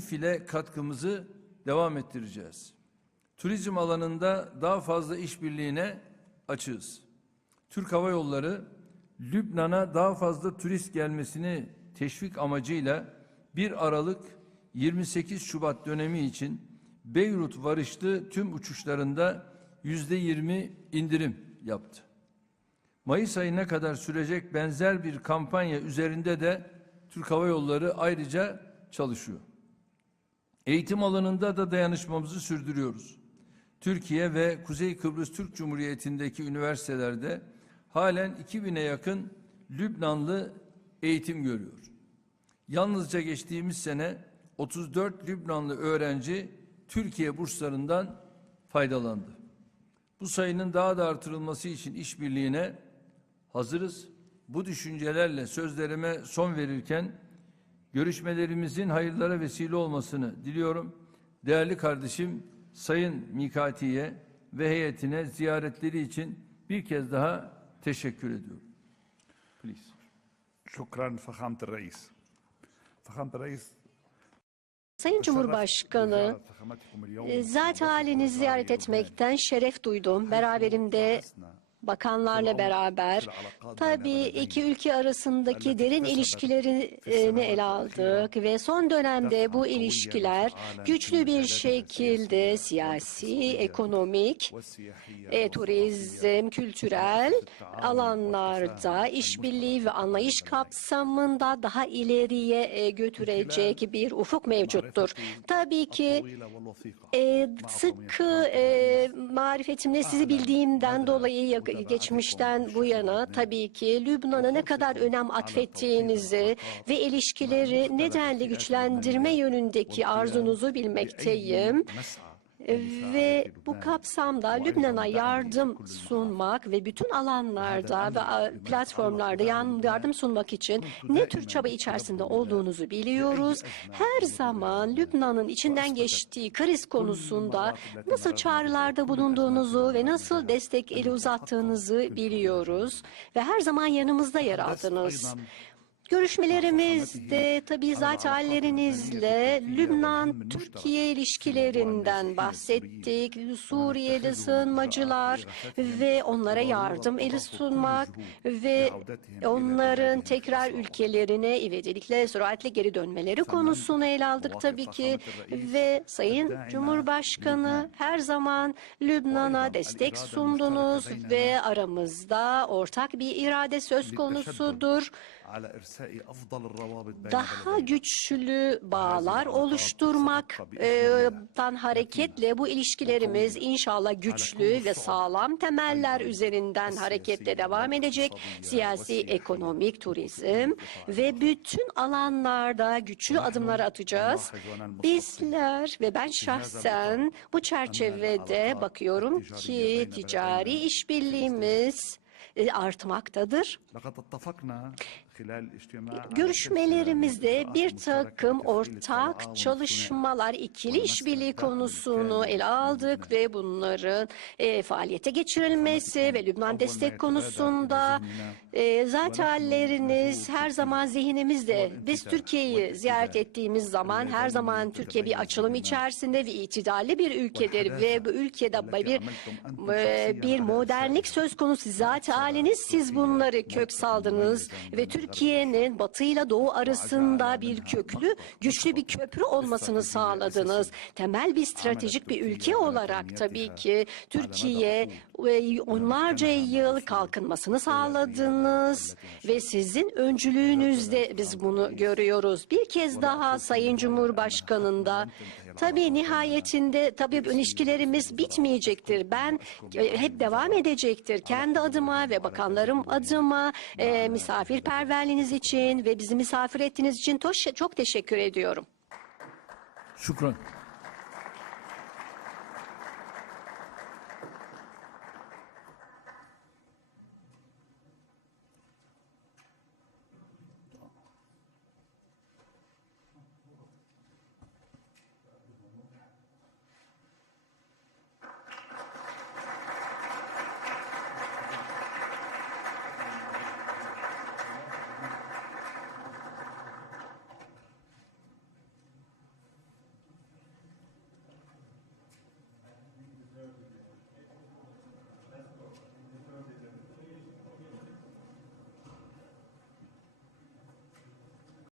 file katkımızı devam ettireceğiz. Turizm alanında daha fazla işbirliğine açığız. Türk Hava Yolları Lübnan'a daha fazla turist gelmesini teşvik amacıyla 1 Aralık 28 Şubat dönemi için Beyrut varışlı tüm uçuşlarında yüzde 20 indirim yaptı. Mayıs ayına kadar sürecek benzer bir kampanya üzerinde de Türk Hava Yolları ayrıca çalışıyor. Eğitim alanında da dayanışmamızı sürdürüyoruz. Türkiye ve Kuzey Kıbrıs Türk Cumhuriyeti'ndeki üniversitelerde halen 2000'e yakın Lübnanlı eğitim görüyor. Yalnızca geçtiğimiz sene 34 Lübnanlı öğrenci Türkiye burslarından faydalandı. Bu sayının daha da artırılması için işbirliğine hazırız. Bu düşüncelerle sözlerime son verirken Görüşmelerimizin hayırlara vesile olmasını diliyorum. Değerli kardeşim Sayın Mikati'ye ve heyetine ziyaretleri için bir kez daha teşekkür ediyorum. Please. Şükran Fahamd Reis. Fahamd Reis Sayın Cumhurbaşkanı, e, zat halini ziyaret etmekten şeref duydum. Beraberimde bakanlarla beraber tabii iki ülke arasındaki derin ilişkilerini e, ele aldık ve son dönemde bu ilişkiler güçlü bir şekilde siyasi, ekonomik, e, turizm, kültürel alanlarda işbirliği ve anlayış kapsamında daha ileriye e, götürecek bir ufuk mevcuttur. Tabii ki e, sıkı e, marifetimle sizi bildiğimden dolayı geçmişten bu yana tabii ki Lübnan'a ne kadar önem atfettiğinizi ve ilişkileri nedenli güçlendirme yönündeki arzunuzu bilmekteyim ve bu kapsamda Lübnan'a yardım sunmak ve bütün alanlarda ve platformlarda yardım sunmak için ne tür çaba içerisinde olduğunuzu biliyoruz. Her zaman Lübnan'ın içinden geçtiği kriz konusunda nasıl çağrılarda bulunduğunuzu ve nasıl destek eli uzattığınızı biliyoruz ve her zaman yanımızda yer aldınız. Görüşmelerimizde tabii zaten hallerinizle Lübnan-Türkiye ilişkilerinden bahsettik. Suriye'de sığınmacılar ve onlara yardım eli sunmak ve onların tekrar ülkelerine ivedilikle süratle geri dönmeleri konusunu ele aldık tabii ki. Ve Sayın Cumhurbaşkanı her zaman Lübnan'a destek sundunuz ve aramızda ortak bir irade söz konusudur daha güçlü bağlar oluşturmaktan e, hareketle bu ilişkilerimiz inşallah güçlü ve sağlam temeller üzerinden hareketle devam edecek. Siyasi, ekonomik, turizm ve bütün alanlarda güçlü adımlar atacağız. Bizler ve ben şahsen bu çerçevede bakıyorum ki ticari işbirliğimiz e, artmaktadır. Görüşmelerimizde bir takım ortak çalışmalar, ikili işbirliği konusunu ele aldık ve bunların e, faaliyete geçirilmesi ve Lübnan destek konusunda e, zat halleriniz her zaman zihnimizde. Biz Türkiye'yi ziyaret ettiğimiz zaman her zaman Türkiye bir açılım içerisinde ve itidalli bir ülkedir ve bu ülkede bir bir modernlik söz konusu zat haliniz siz bunları kök saldınız ve Türkiye Türkiye'nin batı ile doğu arasında bir köklü güçlü bir köprü olmasını sağladınız. Temel bir stratejik bir ülke olarak tabii ki Türkiye onlarca yıl kalkınmasını sağladınız ve sizin öncülüğünüzde biz bunu görüyoruz. Bir kez daha Sayın Cumhurbaşkanı'nda tabii nihayetinde tabii ilişkilerimiz bitmeyecektir. Ben e, hep devam edecektir. Kendi adıma ve bakanlarım adıma e, misafirperverliğiniz için ve bizi misafir ettiğiniz için çok teşekkür ediyorum. Şükran.